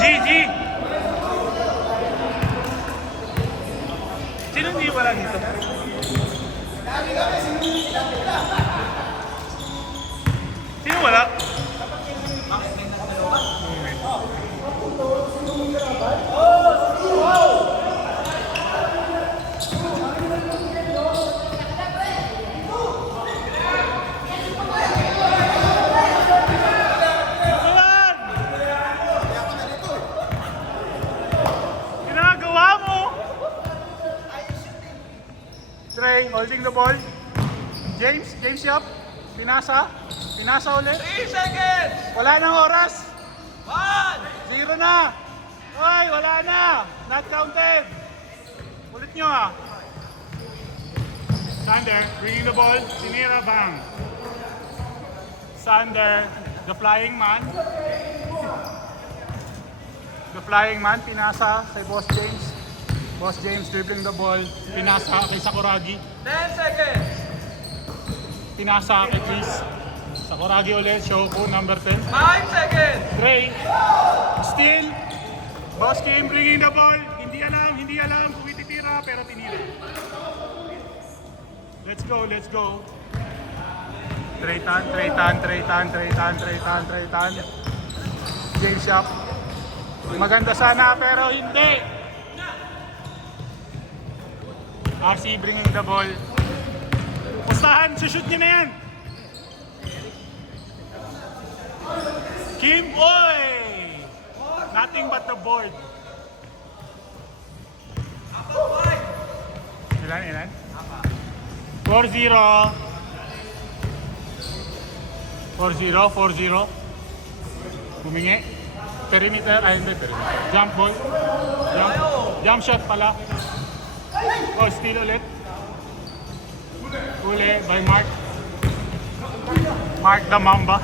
G! Sino hindi wala dito? Sino wala? Trey holding the ball. James Yap. Pinasa ulit. 3 seconds! Wala nang oras. 1! 0 na. Hoy, wala na. Not counted. Ulit nyo ah. Sander, bringing the ball. Tinira, bang. Sander, the flying man. The flying man, pinasa kay Boss James. Boss James dribbling the ball. Pinasa kay Sakuragi. 10 seconds! Pinasa kay Chris. Sakuragi ulit. Shoko, number 10. 5 seconds! Trey. Still. Boss Kim bringing the ball. Hindi alam kung ititira pero tinira. Let's go. Trey Tan. James Yap. Maganda sana pero hindi. RC bringing the ball. Pustahan, shoot niya na yan. Kim, oy! Nothing but the board. Ilan? 4-0. 4-0. Humingi. Perimeter, hindi perimeter. Jump ball. Jump shot pala. Oh, steal ulit. Uli by Mark. Mark the Mamba.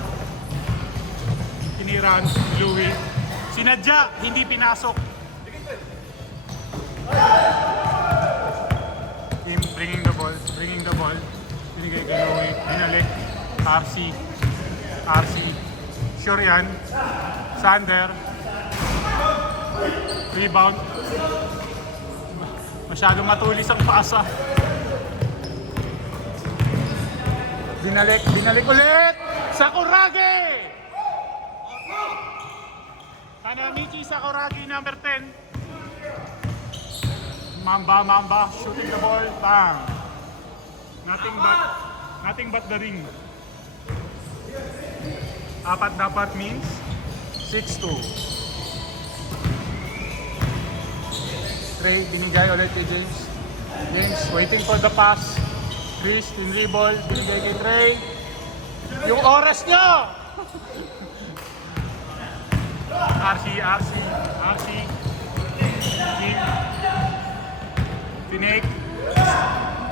Tiniran, Louie. Sinadya, hindi pinasok. Team bringing the ball. Binigay kay Louie. Binalik. RC. Sure yan. Sander. Rebound. Masyadong matulis ang pasa. Binalik ulit! Sakuragi! Kanamichi Sakuragi, number 10. Mamba, shooting the ball. Bang! Nothing but the ring. Apat dapat means 6-2. Trey, binigay ulit kay James. James waiting for the pass. Chris, tinri ball, binigay kay Trey. Yung oras nyo! RC. Kim. Pinake.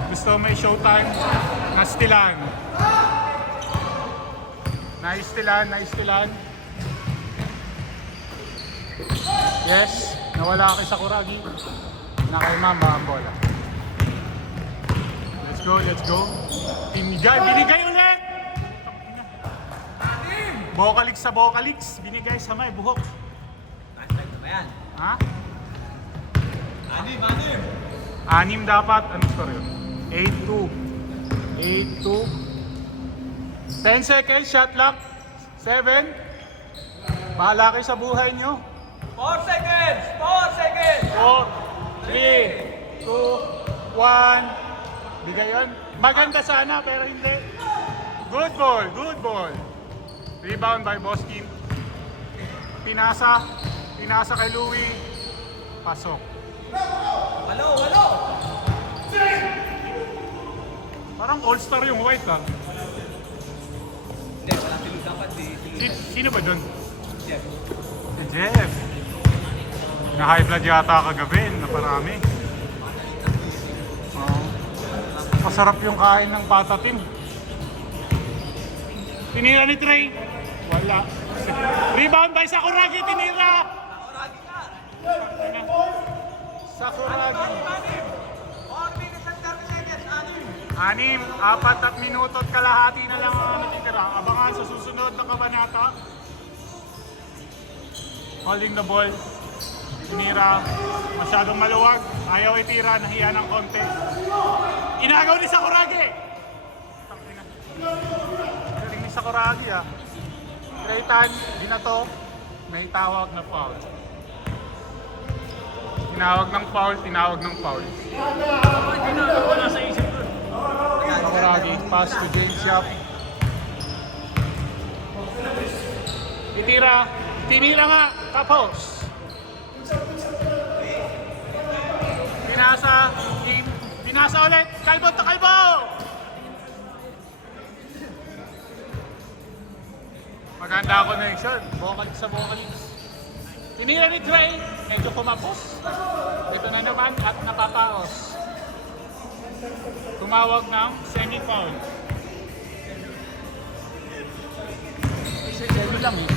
Gusto may showtime. Nastilan. Naistilan. Yes, nawala kay Sakuragi. Na kay Mamba ang bola. Let's go. Binigay ulit! Vocalix. Binigay sa may buhok. Flashlight na ba yan? Ha? Anim! 6 dapat. Anong score yun? 8-2. 10 seconds, shot clock. 7. Bahala kayo sa buhay nyo. 4 seconds! 4 seconds! 4, 3, 2, 1. Bigay yun. Maganda sana pero hindi. Good ball. Rebound by Boss Kim. Pinasa kay Louie. Pasok. Walo! Parang all-star yung white ah. Hindi, wala sila dapat Sino ba dun? Jeff. Si Jeff. Na-high blood yata kagabi, naparami. Masarap yung kain ng patatim. Tinira ni Trey. Wala. Rebound by Sakuragi, tinira! Sakuragi. 6, 4 minuto at kalahati na lang ang natitira. Abangan sa susunod na kabanata. holding the ball. Tinira, masyadong maluwag. Ayaw itira, nahiya ng konti. Inagaw ni Sakuragi! Galing ni Sakuragi ah. Treytan, di na to. May tawag na foul. Tinawag ng foul, tinawag ng foul. Wala sa isip ko. Sakuragi, pass to James Yap. Itira, tinira nga, tapos. Pinasa ulit, kalbo to kalbo! Maganda connection, vocalist sa vocalist. Tinira ni Trey, medyo kumapos. Ito na naman at napapaos. Tumawag ng semi-foul. Semi lang eh.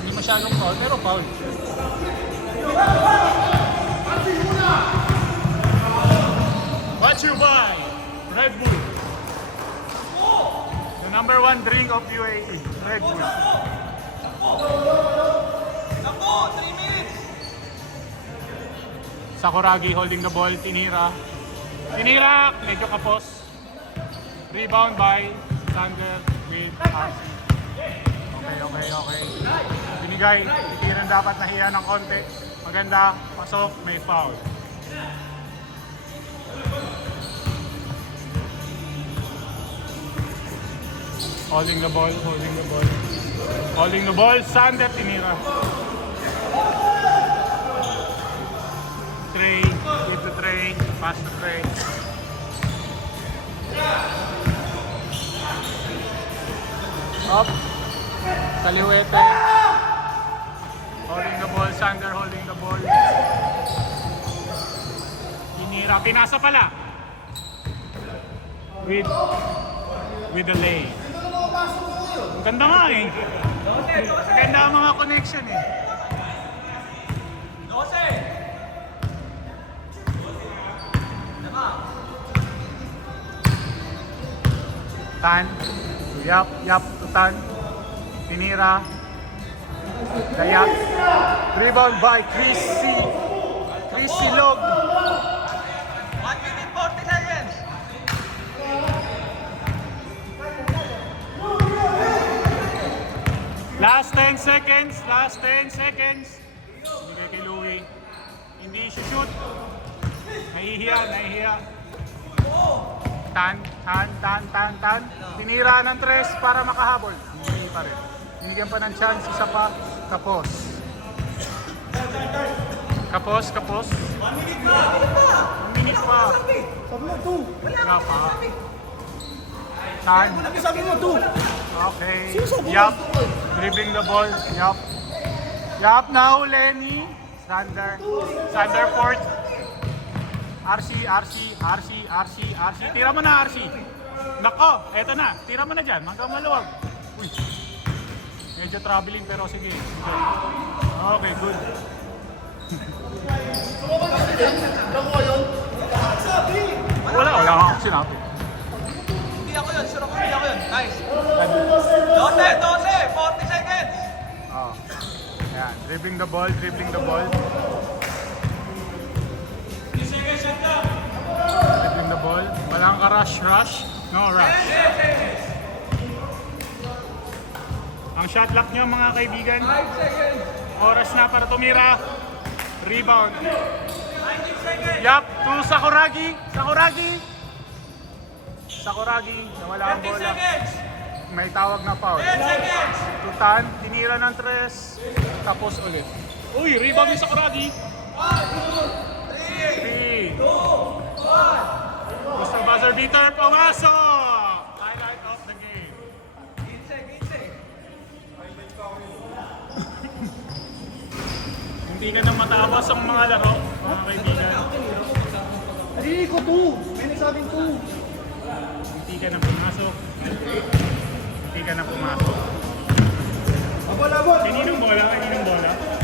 Hindi masyadong foul, pero foul. What you buy? Red Bull. The number 1 drink of UAE, Red Bull. Ako, 3 minutes. Sakuragi holding the ball, tinira. Tinira, medyo kapos. Rebound by Thunder with RC. Okay. Binigay, titiran dapat nahiya ng konti. Maganda, pasok, may foul. Holding the ball. Holding the ball, Sander tinira. Trey, give to Trey, pass to Trey. Up, Kaliwete. Holding the ball, Sander holding the ball. Tinira, pinasa pala. With the lay. Ang ganda nga eh. Ganda ang mga connection eh. 12. Tan, yap to Tan. Tinira. Dayak. Rebound by Chris Silog. 1 minute 40 seconds. Last 10 seconds. Bigay kay Louie. Hindi shoot. Nahihiya. Tan. Tinira ng 3 para makahabol. Hindi pa rin. Binigyan pa ng chance, isa pa. Kapos. 1 minute pa. Sabi mo, 2. Wala pa. Tan. Sabi mo, 2. Okay. Sino sabi mo? Yup. Dribbling the ball. Yup na huli ni Sander Ford. RC. Tira mo na, RC. Nako, eto na. Tira mo na dyan. Hanggang maluwag. Uy. Medyo traveling pero sige. Okay, good. Wala akong sinabi. Hindi ako yun, sure ako hindi ako yun. Nice. 12, 40 seconds. Oh. Ayan, dribbling the ball. Dribbling the ball. Walang ka-rush. No rush. Ang shot clock nyo mga kaibigan. 5 seconds. Oras na para tumira. Rebound. 19 seconds. Yup, to Sakuragi. Nawala ang 30 bola. seconds. May tawag na foul. 10 seconds. Tutan, tinira ng 3. Tapos ulit. Uy, rebound ni Sakuragi. 3, 2, 1. Gusto buzzer beater, pumasok! Highlight of the game. 15. Hindi ka na matapos ang mga laro, mga kaibigan. Hindi ko 2. May nagsabing 2. Hindi ka na pumasok. Abol. Kaninong bola? 15.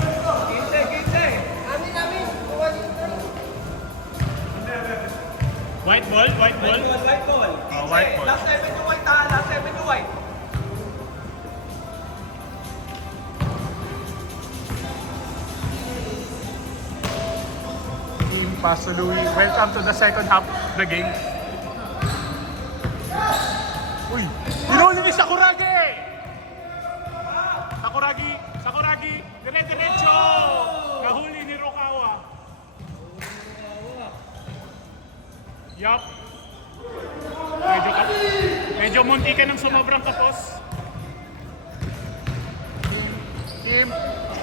White ball? White ball. Oh, white ball. Last 7 to white ha. Last 7 to white. pass to Louis. Welcome to the second half of the game. Uy! Pinuli ni Sakuragi! Sakuragi! Dire-diretso! Nahuli ni Rukawa. Yup. Medyo munti ka ng sumobrang kapos. Kim,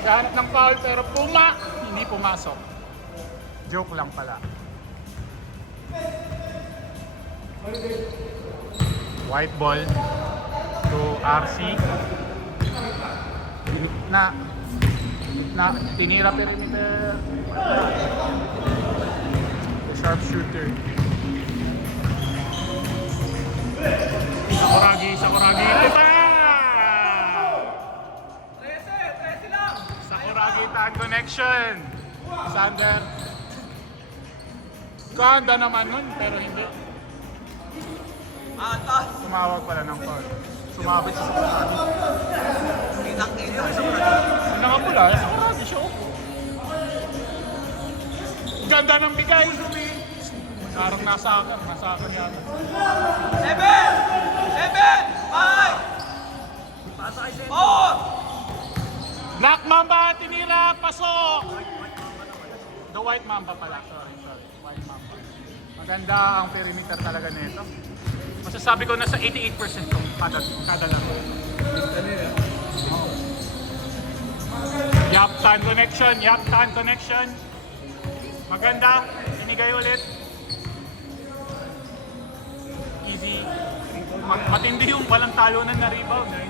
gahanap ng foul pero hindi pumasok. Joke lang pala. White ball to RC. Tinira perimeter. The sharpshooter. Sakuragi. Diba? 13 lang. Sakuragi tan connection. Sander. Ganda naman nun, pero hindi. Atas. Tumawag pala ng foul. Sumabit sa Sakuragi. Kitang-kita. Ang nakapula, Sakuragi siya. Ganda ng bigay. Parang nasa akin yata. 7! 5! 4! Black Mamba, tinira, pasok! The White Mamba pala, sorry. White Mamba. Maganda ang perimeter talaga nito. Masasabi ko nasa 88% kung kada lang. Yaptan connection. Maganda, inigay ulit. Easy. Matindi yung walang talunan na rebound. 10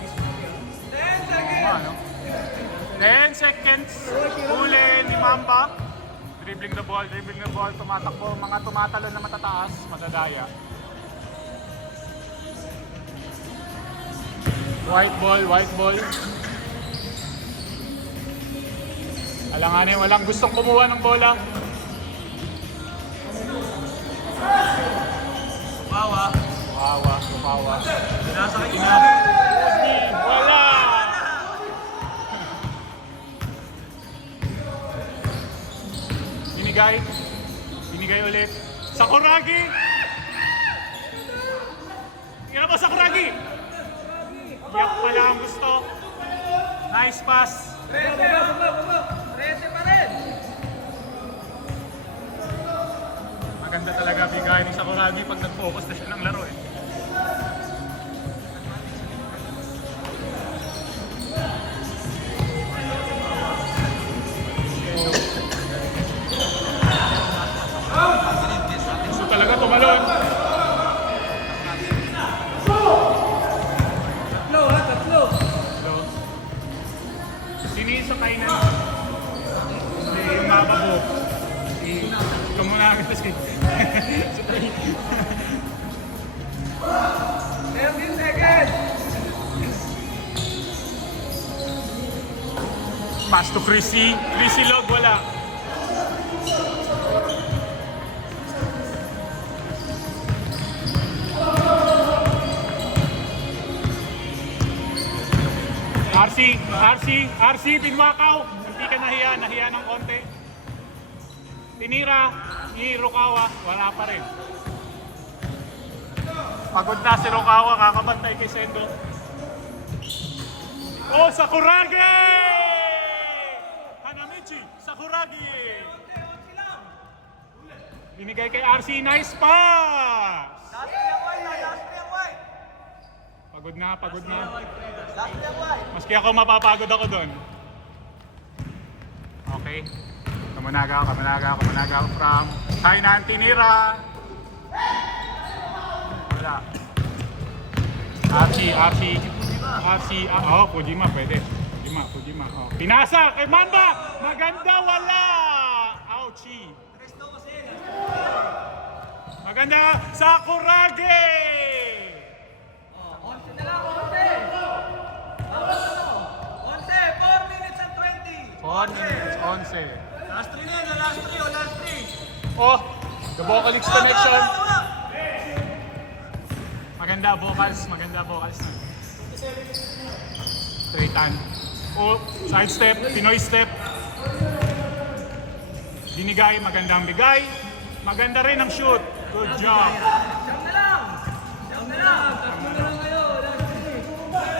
seconds. 10 seconds. Huli ni Mamba. Dribbling the ball. Tumatakbo. Mga tumatalon na matataas. Madadaya. White ball. Alanganin, walang gustong kumuha ng bola. Tumawa. Wala! Binigay ulit. Sakuragi! Yan ba Sakuragi? Yak pala ang gusto. Nice pass. 13 pa rin. Maganda talaga bigay ni Sakuragi pag nag-focus na siya ng laro eh. Gusto talaga tumalon. Tatlo. Sino yung sakay na yung mababo? Ikaw muna ang ito. 13 seconds. Pass to Chrissy Log, wala. RC, pinwakaw. Hindi ka nahiya ng konti. Tinira, ni Rukawa, wala pa rin. Pagod na si Rukawa, kakabantay kay Sendo. Oh, Sakuragi! Hanamichi, Sakuragi! Binigay kay RC, nice pass! Last yung white. Pagod na. Last yung white. Maski ako mapapagod ako doon. Okay. Kamunaga from Kainan tinira. Wala. RC. Pujima pwede. Pujima. Oh. Pinasa kay Mamba. Maganda, wala. Ouchie. Maganda, Sakuragi. 11 na lang, 11. 4 minutes and 20. 4 minutes, 11. Last 3 na, last 3. Oh, the vocalix connection. Maganda vocals na. Straight hand. Oh, side step, Pinoy step. Binigay, magandang bigay. Maganda rin ang shoot. Good job.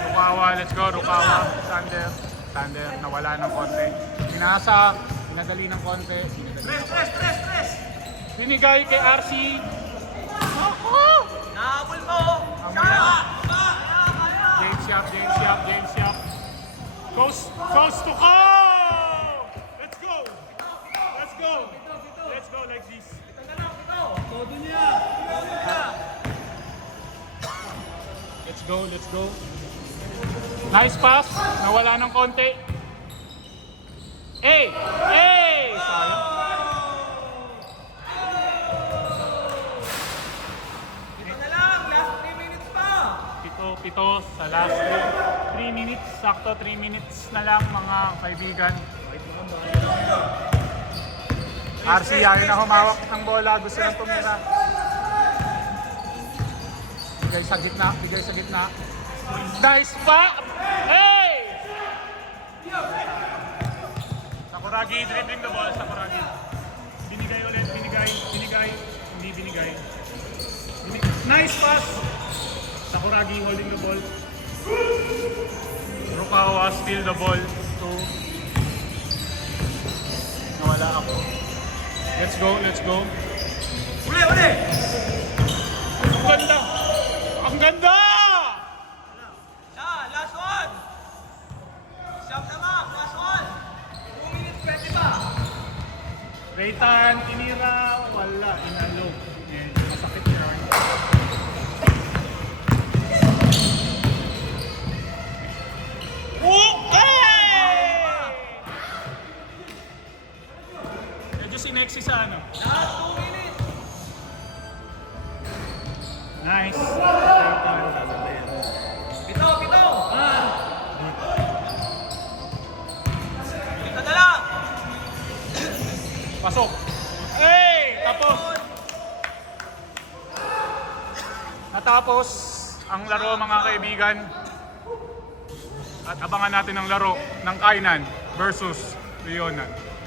Rukawa, let's go. Rukawa, Sander. Sander, nawala ng konti. Pinasa, pinadali ng konti. Stress. Binigay kay RC. Nahabol mo. Ang maya. James Yap. Goes to go! Let's go like this. Let's go. Nice pass. Nawala ng konti. Hey! Sayang. Ito na lang, last 3 minutes pa. Pito sa last 3 minutes. Sakto 3 minutes na lang mga kaibigan. RC ayaw na humawak ng bola. Gusto nang tumira. Bigay sa gitna. Nice pa! Hey! Sakuragi, dribbling the ball. Sakuragi. Binigay ulit. Hindi binigay. Nice pass! Sakuragi holding the ball. Rukawa steal the ball to nawala ako. Let's go. Uli! Ang ganda! Last one. Siyam naman, last one. 2 minutes, pwede ba? Raytan, tinira, wala, inalog. Masakit yan. Medyo sinexy sa ano. Last 2 minutes. Nice. Pito. Ito na lang. Pasok. Tapos. Natapos ang laro mga kaibigan. At abangan natin ang laro ng Kainan versus Leonan.